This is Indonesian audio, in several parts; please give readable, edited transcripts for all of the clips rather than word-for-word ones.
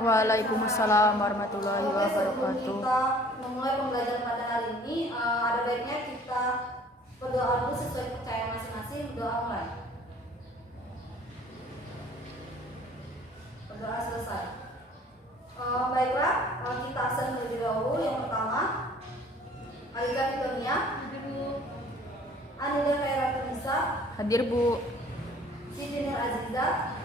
Waalaikumsalam warahmatullahi Sebelum wabarakatuh. kita memulai pembelajaran pada hari ini, ada baiknya kita berdoa dulu sesuai kepercayaan masing-masing. Doa mulai. Berdoa selesai. Baiklah, kita asal terlebih dahulu. Yang pertama, Alika Fitonia, Anida Khairatulisa, Hadir Bu. Siti Nur Aziza.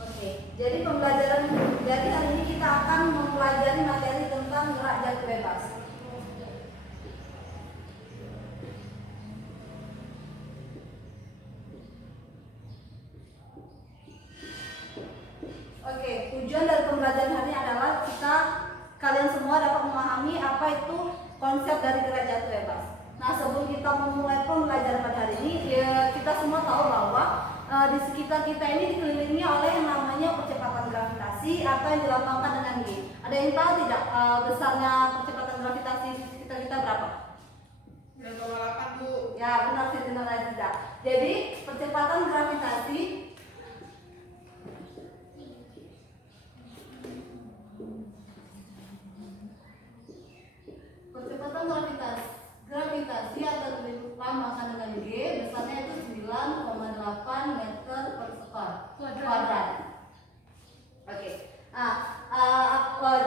Oke, jadi hari ini kita akan mempelajari materi tentang gerak jatuh bebas. Oke, tujuan dari pembelajaran hari ini adalah kalian semua dapat memahami apa itu konsep dari gerak jatuh bebas. Nah, sebelum kita memulai pembelajaran pada hari ini, kita semua tahu bahwa di sekitar kita ini dikelilingi oleh yang namanya percepatan gravitasi atau yang dilambangkan dengan G. Ada yang tahu tidak besarnya percepatan gravitasi di sekitar kita berapa? 9,8 Bu. Ya, benar Siti Nur Aziza. Jadi percepatan gravitasi atau dilambangkan dengan G besarnya itu 9,8 meter per kuadrat. Oke.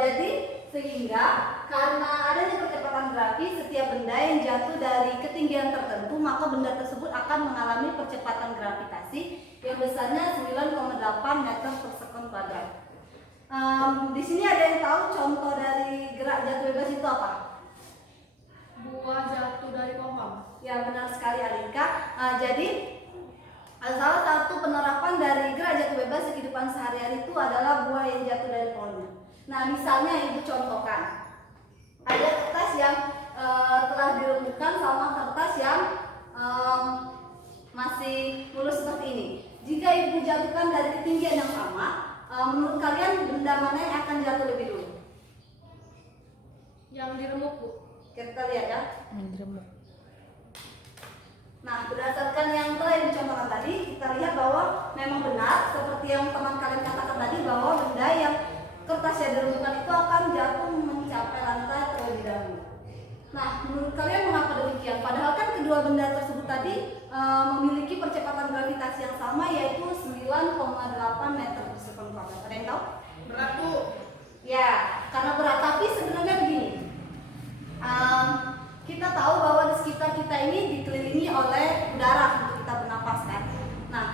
Jadi sehingga karena adanya percepatan gravi, setiap benda yang jatuh dari ketinggian tertentu maka benda tersebut akan mengalami percepatan gravitasi yang besarnya 9,8 meter per sekon kuadrat. Di sini ada yang tahu contoh dari gerak jatuh bebas itu apa? Buah jatuh dari pohon. Ya, benar sekali Alika. Jadi salah satu penerapan dari gerak jatuh bebas di kehidupan sehari-hari itu adalah buah yang jatuh dari pohon. Nah, misalnya Ibu contohkan, ada kertas yang telah dirembukan sama kertas yang masih mulus seperti ini. Jika Ibu jatuhkan dari ketinggian yang sama, menurut kalian benda mana yang akan jatuh lebih dulu? Yang diremuk Bu. Kita lihat ya. Diremuk. Nah, berdasarkan yang telah dicontohkan tadi, kita lihat bahwa memang benar seperti yang teman kalian katakan tadi, bahwa benda yang kertasnya dirembukan itu akan jatuh mencapai lantai terlebih dahulu. Nah, menurut kalian mengapa demikian? Padahal kan kedua benda tersebut tadi memiliki percepatan gravitasi yang sama, yaitu 9,8 meter per sekon kuadrat. Ada yang tahu? Berat Bu. Ya, karena berat. Tapi sebenarnya begini. Kita tahu bahwa di sekitar kita ini dikelilingi oleh udara untuk kita bernapas kan. Nah,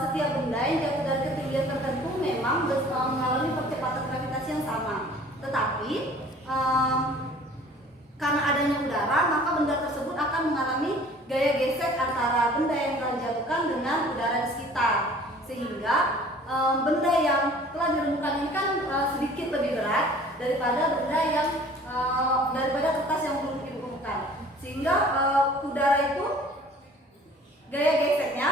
setiap benda yang jatuh dari ketinggian tertentu memang mengalami percepatan gravitasi yang sama. Tetapi karena adanya udara, maka benda tersebut akan mengalami gaya gesek antara benda yang telah dijatuhkan dengan udara di sekitar, sehingga benda yang telah dirembukan ini kan sedikit lebih berat daripada benda yang daripada kertas yang belum dirembukan, sehingga udara itu gaya geseknya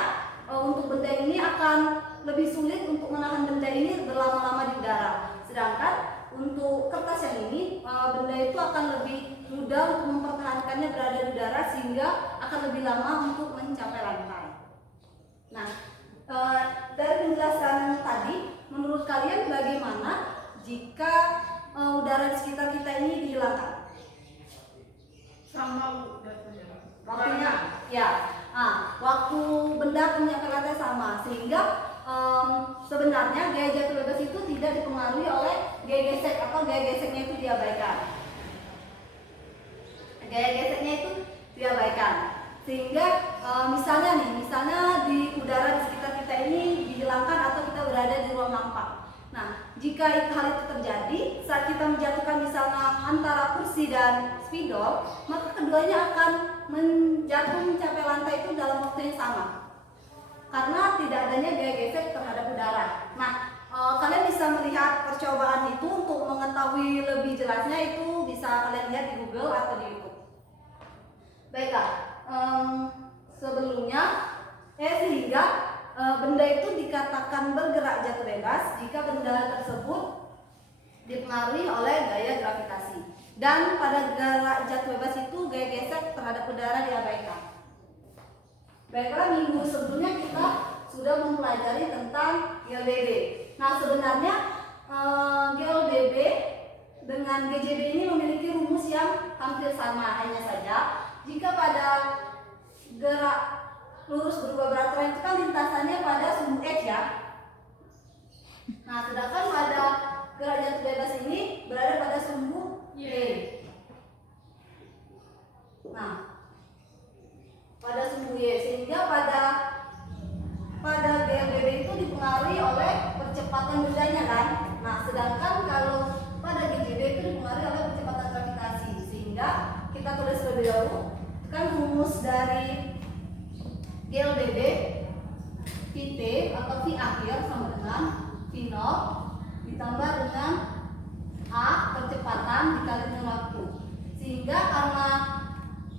untuk benda ini akan lebih sulit untuk menahan benda ini berlama-lama di udara. Sedangkan untuk kertas yang ini benda itu akan lebih mudah untuk mempertahankannya berada di udara, sehingga akan lebih lama untuk mencapai lantai. Nah, dari penjelasan tadi, menurut kalian bagaimana jika udara di sekitar kita ini dihilangkan? Sama Bu jatuhnya. Waktunya, ya. Waktu benda punya lantai sama, sehingga sebenarnya gaya jatuh bebas itu tidak dipengaruhi oleh gaya gesek atau gaya geseknya itu diabaikan. Gaya geseknya itu diabaikan, sehingga misalnya di udara di sekitar kita ini dihilangkan atau kita berada di ruang hampa. Nah, jika hal itu terjadi saat kita menjatuhkan misalnya antara kursi dan spidol, maka keduanya akan menjatuh mencapai lantai itu dalam waktu yang sama, karena tidak adanya gaya gesek terhadap udara. Nah, kalian bisa melihat percobaan itu. Untuk mengetahui lebih jelasnya itu bisa kalian lihat di Google atau di YouTube. Baiklah, sehingga benda itu dikatakan bergerak jatuh bebas jika benda tersebut dipengaruhi oleh gaya gravitasi, dan pada gerak jatuh bebas itu gaya gesek terhadap udara diabaikan. Baiklah, minggu sebelumnya kita sudah mempelajari tentang GLBB. Nah, sebenarnya GLBB dengan GJB ini memiliki rumus yang hampir sama, hanya saja jika pada gerak lurus berubah berat rem itu kan lintasannya pada sumbu X ya. Nah, sedangkan pada gerak jatuh bebas ini berada pada sumbu Y. Nah, pada sumbu Y, sehingga pada GLBB itu dipengaruhi oleh percepatan bendanya kan. Nah, sedangkan kalau pada GJB itu dipengaruhi oleh percepatan gravitasi, sehingga kita tulis lebih dahulu kan rumus dari GLBB VT atau V akhir sama dengan V0 ditambah dengan A percepatan dikali dengan waktu, sehingga karena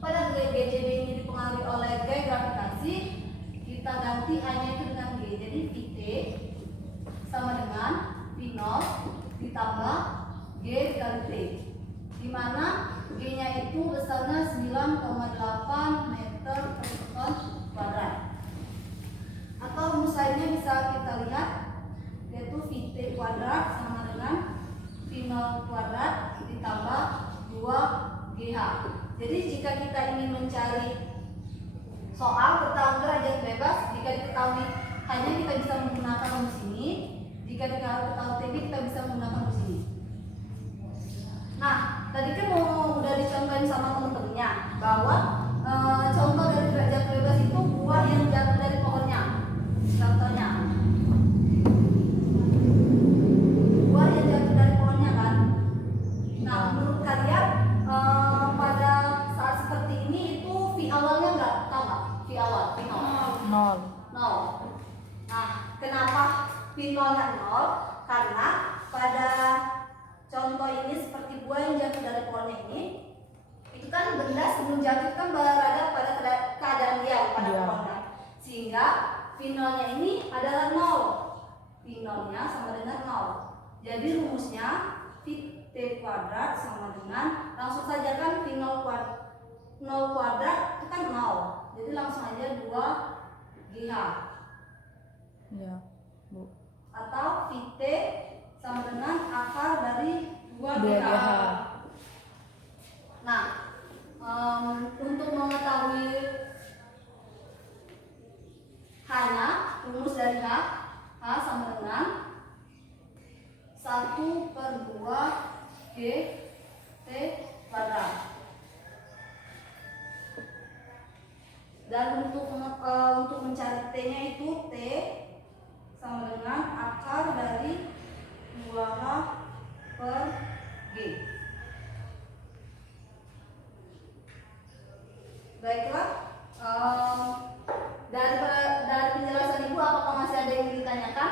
pada GJB ini dipengaruhi oleh gaya gravitasi, kita ganti A-nya itu dengan G. Jadi VT sama dengan V0 ditambah G dikali T, di mana G-nya itu besarnya 9,8 meter per sekon kuadrat. Atau rumus lainnya bisa kita lihat, yaitu VT kuadrat sama dengan V0 kuadrat ditambah 2GH. Jadi jika kita ingin mencari soal tentang derajat bebas, jika diketahui hanya kita bisa menggunakan rumus ini, jika diketahui TB kita bisa menggunakan rumus ini. Nah, tadi kan udah dicontohin sama temen-temennya bahwa contoh dari derajat bebas itu buah yang jatuh dari pohonnya. Contohnya buah yang jatuh dari pohonnya kan. Nah, menurut kalian pada saat seperti ini itu V awalnya nggak tahu nggak? V awal, V nol. Nol. Nah, kenapa V nolnya nol? Karena pada contoh ini seperti buah yang jatuh dari pohonnya ini, itu kan benda sebelum jatuh kan berada pada keadaan diam pada pohon kan, sehingga V nolnya ini adalah nol. V nolnya sama dengan nol. Jadi rumusnya VT kuadrat sama dengan, langsung saja kan V nol kuadrat itu kan nol. Jadi langsung aja 2GH. Ya, Bu. Atau VT sama dengan akar dari 2GH. Nah, untuk mengetahui hanya rumus dari H sama dengan 1/2GT kuadrat. Dan untuk mencari T-nya itu T sama dengan akar dari 2H/G. Baiklah, dari penjelasan Ibu apakah masih ada yang ditanyakan?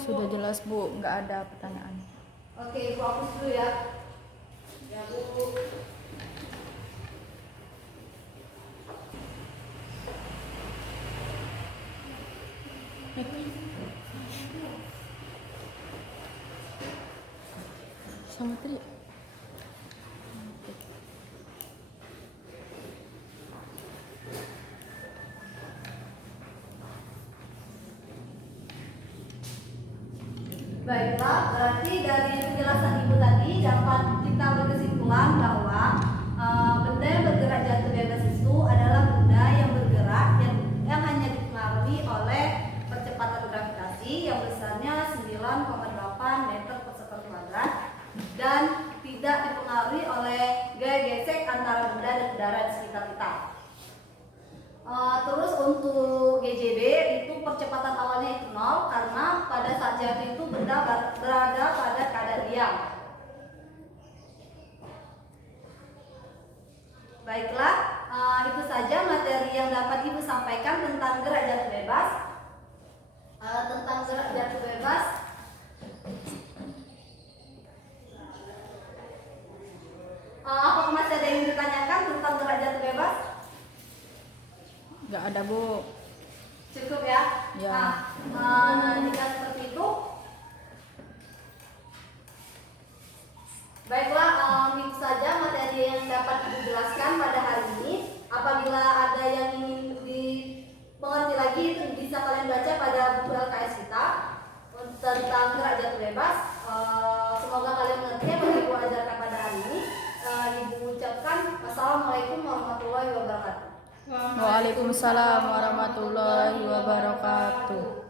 Sudah jelas, Bu, nggak ada pertanyaan. Oke, Ibu hapus dulu ya. Ya, Bu. Sama tadi. Baiklah, berarti dari penjelasan Ibu tadi dapat kita berkesimpulan bahwa benda yang bergerak jatuh bebas itu adalah benda yang bergerak yang hanya dipengaruhi oleh percepatan gravitasi yang besarnya 9,8 meter per sekon kuadrat dan tidak dipengaruhi oleh gaya gesek antara benda dan udara di sekitar kita. Terus untuk GJB itu percepatan awalnya itu 0 karena pada saat jatuh itu benda berada pada keadaan diam. Baiklah, itu saja materi yang dapat Ibu sampaikan tentang gerak jatuh bebas. Tentang gerak jatuh bebas, apakah masih ada yang ditanyakan tentang gerak jatuh bebas? Nggak ada, Bu. Cukup ya? Ya. Nah, jika seperti itu, baiklah, itu saja materi yang dapat dijelaskan pada hari ini. Apabila ada yang tentang gerak jatuh bebas. Semoga kalian mengerti apa yang Ibu ajarkan pada hari ini. Ibu ucapkan wassalamualaikum warahmatullahi wabarakatuh. Waalaikumsalam warahmatullahi wabarakatuh.